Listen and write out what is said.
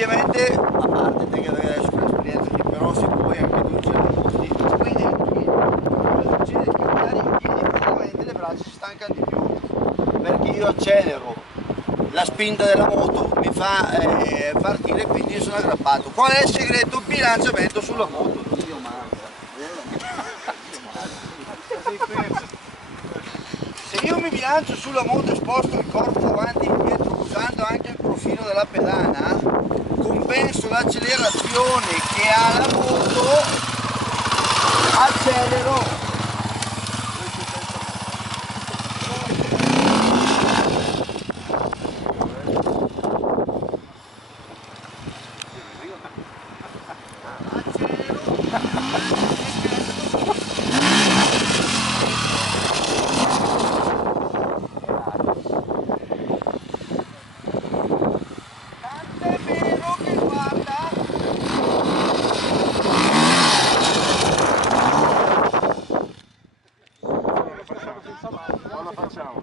ovviamente, a parte te che devi adesso per l'esperienza di però se poi anche tu c'è posti, poi nel piedi, per succede che magari in piedi praticamente le braccia si stancano di più, perché io accelero, la spinta della moto mi fa partire, quindi io sono aggrappato. Qual è il segreto? Bilanciamento sulla moto. Dio manca. Se io mi bilancio sulla moto e sposto il corpo avanti e indietro usando anche il profilo della pedana, compenso l'accelerazione che ha la moto, accelero. Tant'è vero che guarda, Non lo facciamo.